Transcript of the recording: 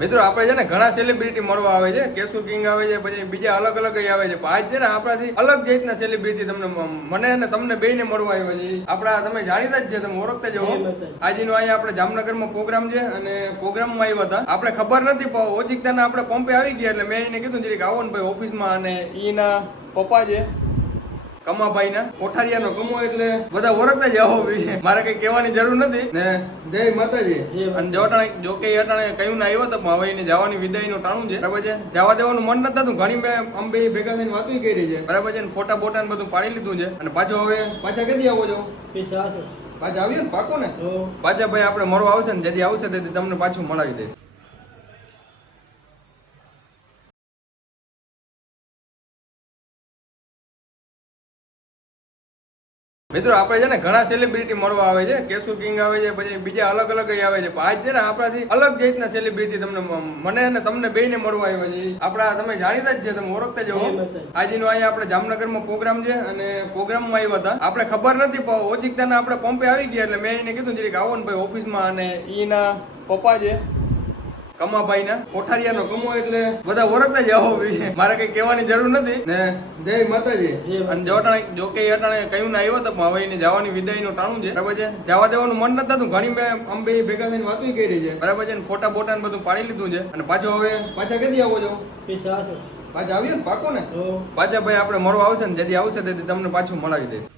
મિત્રો આપણે છે ને ઘણા સેલિબ્રિટી મળવા આવે છે, કેશુ કિંગ આવે છે, પછી બીજા અલગ અલગ આવે છે. આજ છે ને આપણાથી અલગ જાતના સેલિબ્રિટી તમને મને અને તમને બેયને મળવા આવ્યા છે. આપણા તમે જાણીતા જ છે, તમે ઓળખતા જ હો. આજનો અહીંયા આપણે જામનગરમાં પ્રોગ્રામ છે અને પ્રોગ્રામમાં આવ્યા હતા. આપણે ખબર નથી, ઓચિકતાના આપણે પંપે આવી ગયા એટલે મેં એને કીધું જરીક આવો ને ભાઈ ઓફિસમાં. અને એના પપ્પા છે કમાભાઈ ના કોઠારિયાનો કમો એટલે બધા ઓળખતા જ આવો. મારે કઈ કહેવાની જરૂર નથી ને. જય માતાજી. અને જો કે અટાણે કયું ના આવ્યો તો હવે એને જવાની વિદાય નું ટાણું છે, બરાબર છે. જવા દેવાનું મન નથી થતું. ઘણી મેં અંબે ભેગા થઈને વાતો કરી છે, બરાબર છે. ફોટા બોટા ને બધું પાડી લીધું છે. અને પાછો હવે પાછા કદી આવો છો? પાછા આવીએ ને પાકો ને. પાછા ભાઈ આપણે મળવા આવશે ને, જેથી આવશે તેથી તમને પાછું મળાવી દઈશ. મિત્રો આપણે છે ને ઘણા સેલિબ્રિટી મળવા આવે છે, કેશુ કિંગ આવે છે, પછી બીજા અલગ અલગ આવે છે. આજ છે ને આપણાથી અલગ જાતના સેલિબ્રિટી તમને મને અને તમને બેયને મળવા આવ્યા છે. આપણા તમે જાણીતા જ છે, તમે ઓળખતા જ હો. આજનો અહીંયા આપણે જામનગરમાં પ્રોગ્રામ છે અને પ્રોગ્રામમાં આવ્યા હતા. આપણે ખબર નથી, ઓચિકતાના આપણે પંપે આવી ગયા એટલે મેં એને કીધું જરીક આવો ને ભાઈ ઓફિસમાં. અને એના પપ્પા છે કમાભાઈ ના કોઠારિયાનો કમો એટલે બધા ઓળખતા જ આવો. મારે કઈ કહેવાની જરૂર નથી ને. જય માતાજી. અને જો કે અટાણે કયું ના આવ્યો તો હવે એને જવાની વિદાય નું ટાણું છે, બરાબર છે. જવા દેવાનું મન નથી થતું. ઘણી મેં અંબે ભેગા થઈને વાતો કરી છે, બરાબર છે. ફોટા બોટા ને બધું પાડી લીધું છે. અને પાછો હવે પાછા કદી આવો છો? પાછા આવીએ ને પાકો ને. પાછા ભાઈ આપણે મળવા આવશે ને, જેથી આવશે તેથી તમને પાછું મળાવી દઈશ.